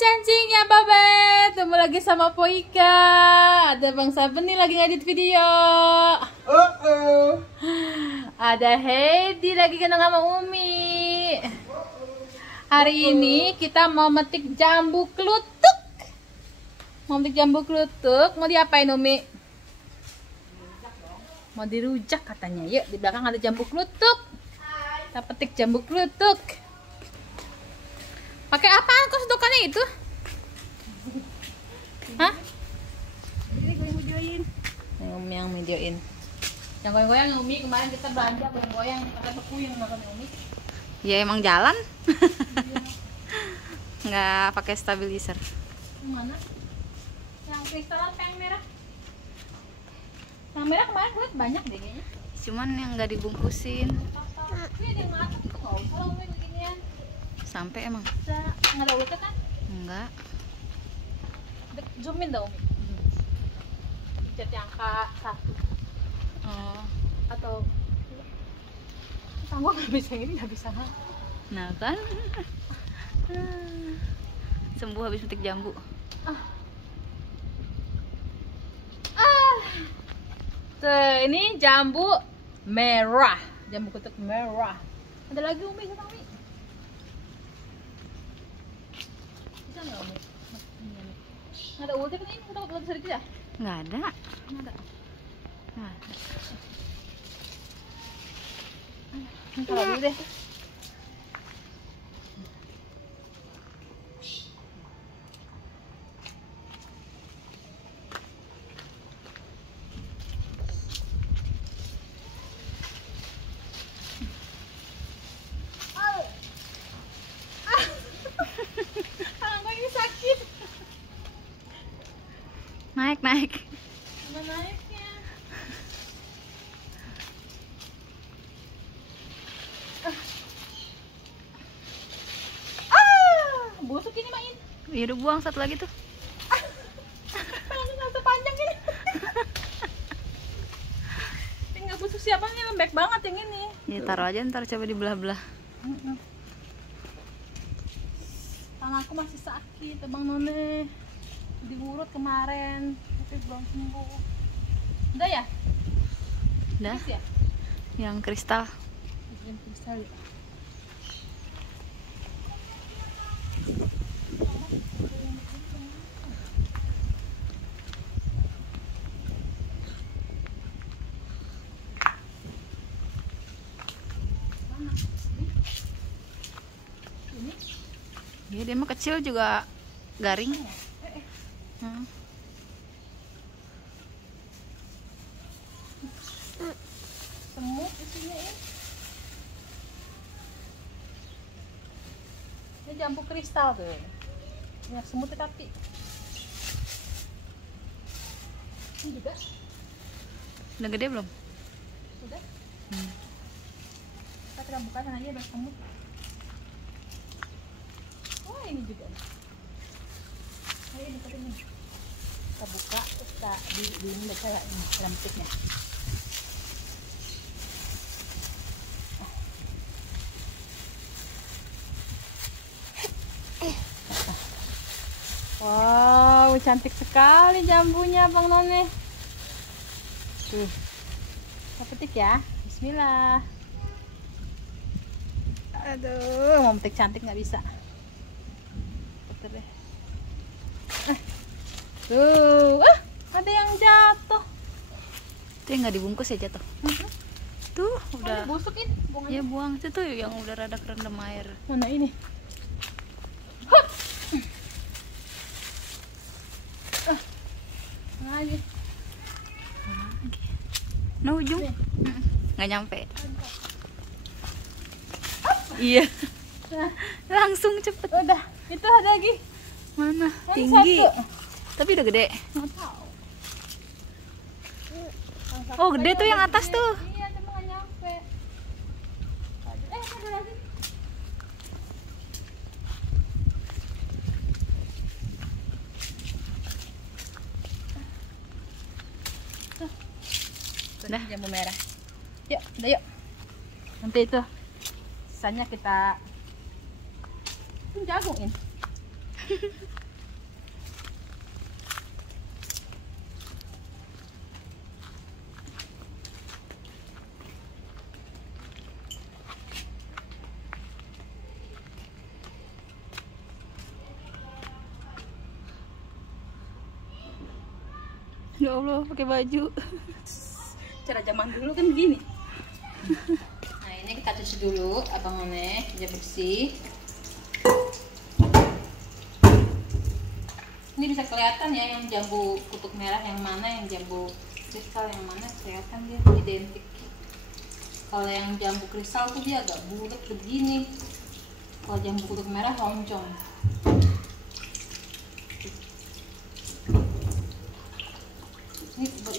cancingnya Babe, ketemu lagi sama Poika. Ada Bang Saben nih lagi ngedit video. Ada Heidi lagi kenal sama Umi. Hari ini kita mau metik jambu klutuk. Mau diapain Umi? Mau dirujak katanya. Yuk, di belakang ada jambu klutuk. Kita petik jambu klutuk. Pakai apaan kok sedokannya itu? Hah? Ini gue yang videoin. Umi yang videoin. Yang goyang-goyang Umi, kemarin kita belanja goyang-goyang pakai beku yang makan Umi. Ya emang jalan. Nggak pakai stabilizer. Yang mana? Yang kristalan yang merah. Yang merah kemarin gue liat banyak deh kayaknya. Cuman yang nggak dibungkusin. Ini ada yang masak itu nggak usah lah Umi beginian. Sampai emang? Nggak ada ulutnya kan? Enggak. Zoomin dah Umi. Pencet yang K1. Oh. Atau gue nggak bisa ini, nggak bisa. Nah kan. Sembuh habis metik jambu. Tuh, ini jambu merah. Jambu kutuk merah. Ada lagi Umi, sama Umi. Bisa nggak Umi? Nggak ada ulutnya kan ini? Kita ulat sedikit ya? Nggak ada. Nggak ada. Nggak ada. Ini kalau dulu deh. Naik. Mana naiknya? Busuk ini main. Ya udah buang satu lagi tuh. Tangannya nggak sepanjang ini. Ini nggak busuk siapa nih, lembek banget yang ini. Ya taruh aja, ntar coba dibelah-belah. Tanganku masih sakit, Bang None. Diurut kemarin, tapi belum sembuh. Udah ya? Udah. Habis ya? Yang kristal. Yang kristal ya. Mana? Ini? Ya dia mah kecil juga garing. Semut isinya ya. Ini jambu kristal tuh. Banyak semut tapi. Ini juga. Udah gede belum? Sudah. Kita buka sana aja ada semut. Oh ini juga. Ayo deketin ini. Kita buka, terus kita di ini baca ini dalam petiknya. Wow, cantik sekali jambunya Bang None. Tuh. Kita petik ya. Bismillah. Aduh, mau petik cantik nggak bisa. Petik deh. Tuh, ada yang jatuh. Itu yang nggak dibungkus ya jatuh. Tuh udah. Busukin, buang aja. Ya buang itu tuh yang udah rada kerendam air. Mana ini? Aja. No ujung. Nggak nyampe. Iya. Nah, Langsung cepet. udah. Itu ada lagi. Mana? Mana Tinggi. satu? Tapi udah gede. Nggak tahu. Oh gede tuh yang atas tuh. Iya, cuma nggak nyampe. Ada lagi. Dah. Jambu merah. Yuk, udah yuk. Nanti itu sisanya kita jagungin. Ya Allah, pakai baju. Cara zaman dulu kan begini. Nah ini kita cuci dulu abang None biar bersih. Ini bisa kelihatan ya yang jambu kutub merah yang mana, yang jambu kristal yang mana, kelihatan dia identik. Kalau yang jambu kristal tuh dia agak bulat begini. Kalau jambu kutub merah lonjong.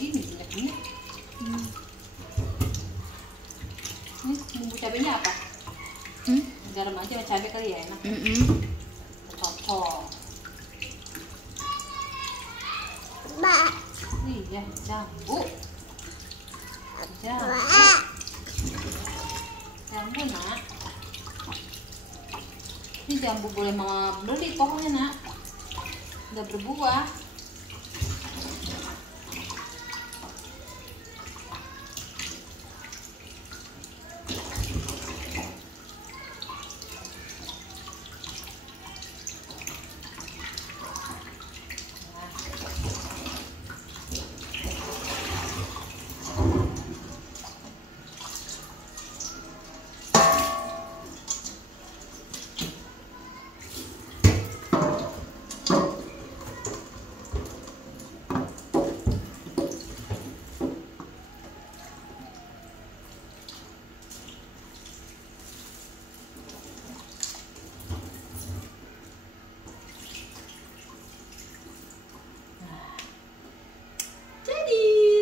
Ini jeleknya. Ini bumbu cabenya apa? Garam aja sama cabai kali ya enak. Cocok. Iya, jambu. Jambu nak. Ini jambu boleh mama beli pohonnya nak. Udah berbuah.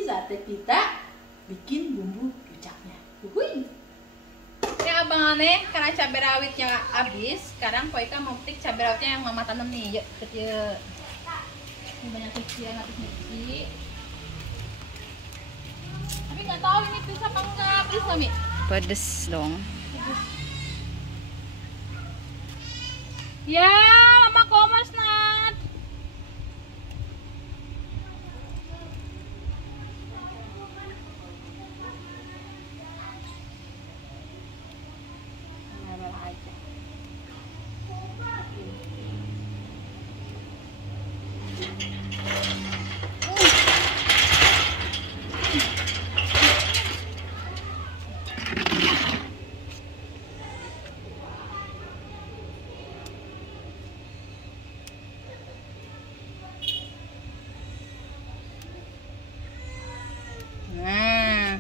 Saatnya kita bikin bumbu kecapnya. Ini abang None karena cabai rawitnya habis, sekarang Koika mau petik cabai rawitnya yang mama tanam nih. Yuk, kecil. Ini banyak kecil, nanti cuci. Tapi nggak tahu ini pedes apa enggak, pedes nggak Mi? Pedes dong. Pedes. Ya, mama komas Nat. Nah,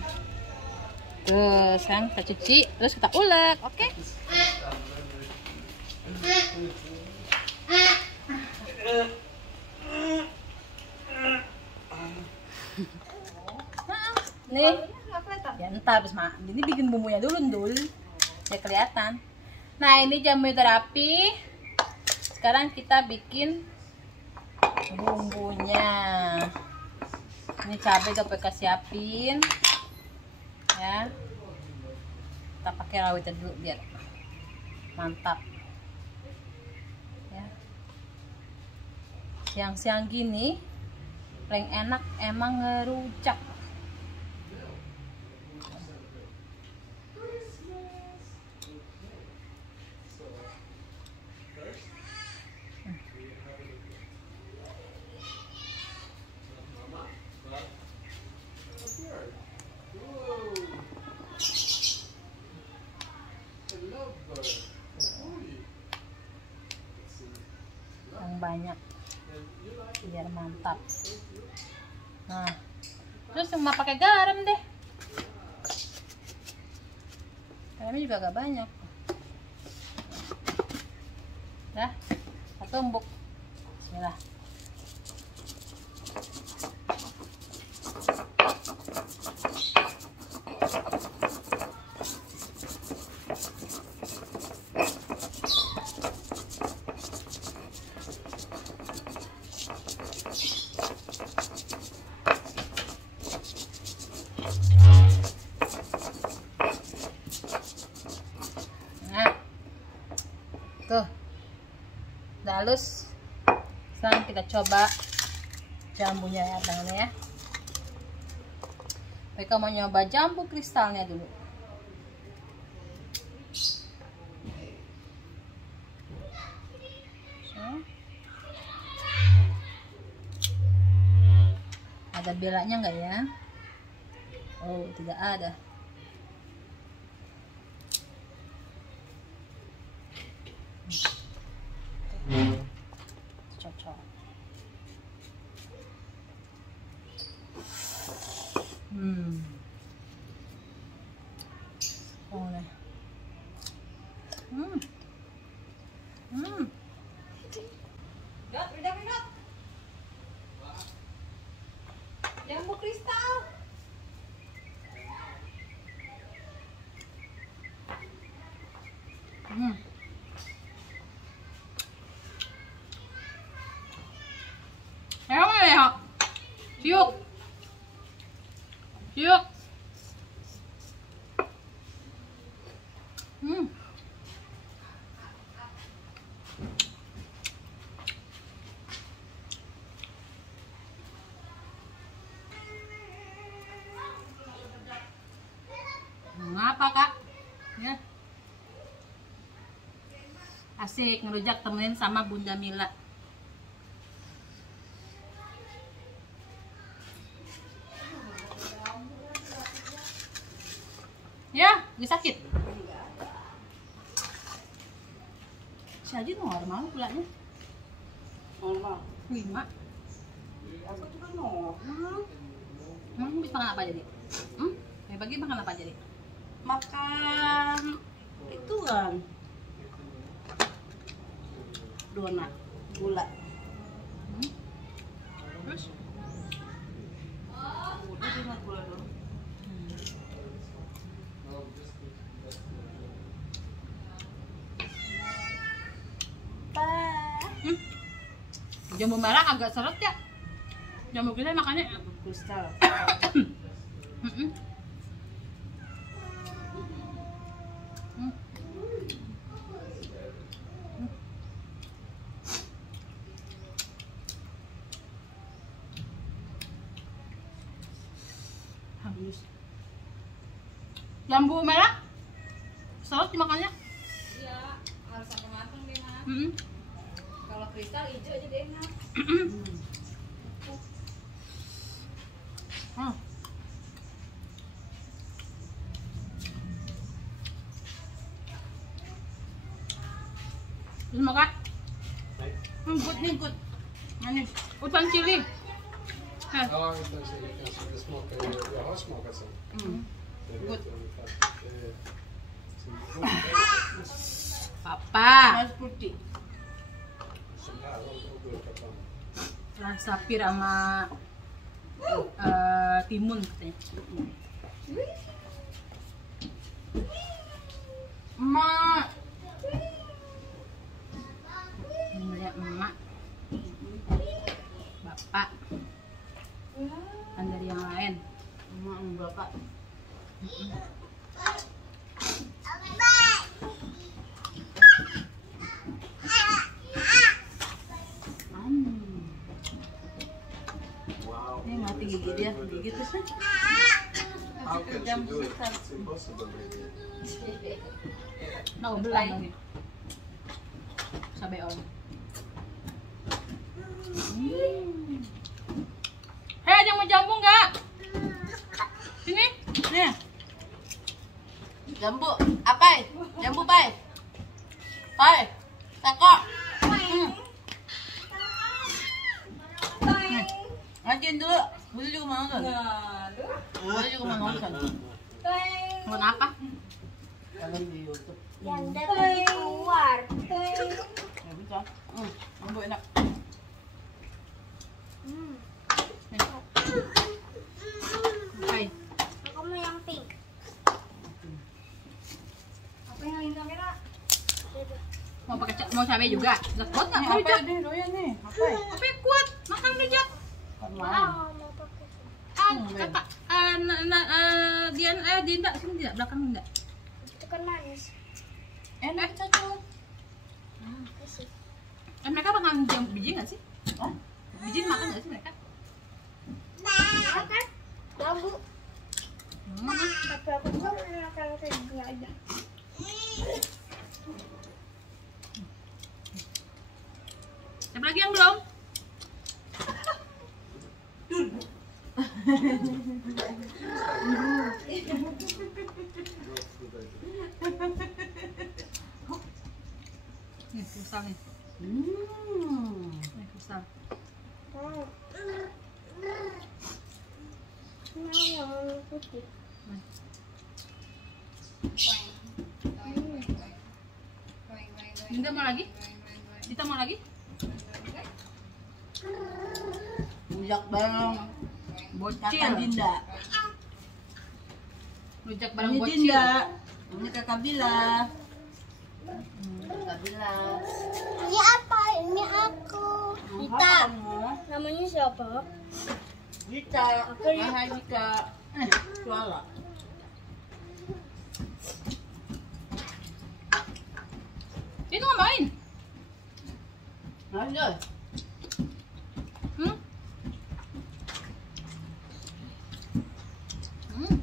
tuh sekarang kita cuci, terus kita ulek, oke? Nih, ya entar habis mak. Jadi bikin bumbunya dulu dul, ya kelihatan. Nah ini jamur terapi. Sekarang kita bikin bumbunya. Ini cabai udah pakai siapin, ya. Kita pakai rawitnya dulu biar mantap. Ya. Siang-siang gini paling enak emang ngerujak. Yang banyak biar mantap. Nah, terus cuma pakai garam deh. Garamnya juga agak banyak. Dah, kita tumbuk. Bismillah. Tuh, udah halus. Sekarang kita coba jambunya ya teman-teman ya. Mereka mau nyoba jambu kristalnya dulu. Ada belaknya nggak ya? Oh, tidak ada. Cocok. Boleh. Dot. Jambu kristal. Enak ya? Siuk. Ngapa kak? Ya. Asik ngerujak temenin sama Bunda Mila. Ya, gue sakit. Si Aji normal pulanya. Normal. 5. Aku juga normal. Habis makan apa jadi? Pagi makan apa jadi? Makan itu kan donat gula. Terus? Udah donat gula dong. Jambu merah agak seret ya. Jambu kristal makannya Kristal. Habis. Jambu merah seret dimakannya. Iya, harus sampai matang deh, Nak. Kalau kristal hijau aja deh, Nak. Terus makan? Good nih, good. Manis. Utan chili. Ja, det smakar ju, jag har smakat sånt. Jag vet ungefär. Papa. Mas putih. Som päron och gurka fram. Rasa pir sama timun katanya. Emak. Ini ya emak. Bapak. Kan dari yang lain. Emak sama bapak. Wow. Ini mati gigi dia, gigi terus nih. How can she do it? It's impossible really. Nah, belang lagi. Sabi on. Hei, ada yang mau jambu nggak? Sini. Nih. Jambu, apa? Jambu pai. Pai. Tako. Ngajain dulu. Bulu juga mau kan? Bulu juga mau kan? Mau apa? Kalian di YouTube. Yang dapat keluar. Ya bisa. Jambu enak. Hai. Aku mau yang pink. Apa yang lain kamera? Mau cabai juga? Kuat nggak? Ini Mau apa Jat? ini doyan nih? Apa? Apa yang kuat? Makan udah Jat. Kan main. Mau pakai. Kakak, Dinda sini tidak belakang enggak? Itu kan manis. Enak cocok. Kasih. Mereka makan jambu biji nggak sih? Biji makan nggak sih mereka? Makan. Lambu. Hmm. Tapi aku tuh makan kayak gini aja. Siapa lagi yang belum? Nih, kristal nih. Nih, kristal. Yang putih. Dinda mau lagi? Kita mau lagi? Rujak bareng Bocil. kakak Dinda. Rujak bareng Ini bocil. Dinda. Ini kakak Bila. Kakak Bila. Ini apa? Ini aku. Dita. Kamu? Namanya siapa? Dita. Aku Dita. Hai Dika. Suara. Itu ngapain? Lanjut. Hmm? Hmm.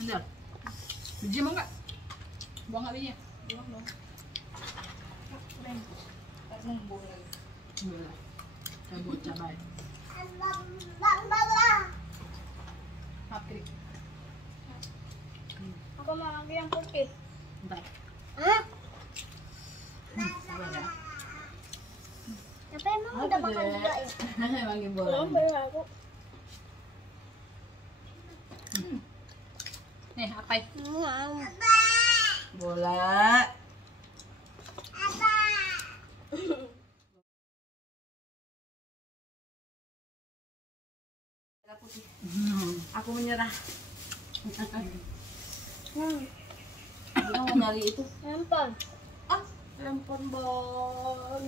Bentar. Biji mau nggak? Buang nggak bijinya? Buang dong. Boleh. Saya buat cabai. Paprika. Aku mau lagi yang putih. Bentar. Hah? Tapi emang udah makan juga ya? Manggil bola. Belum, baru aku. Nih, apa itu? Bola. Aku menyerah. Kita mau nyari itu. Handphone. Handphone bon.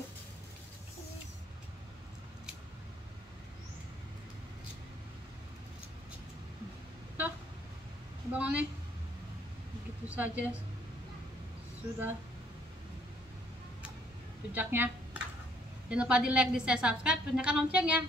Tuh, abang nih. Begitu saja sudah rujaknya. Jangan lupa di like, di share, subscribe, nyalakan loncengnya.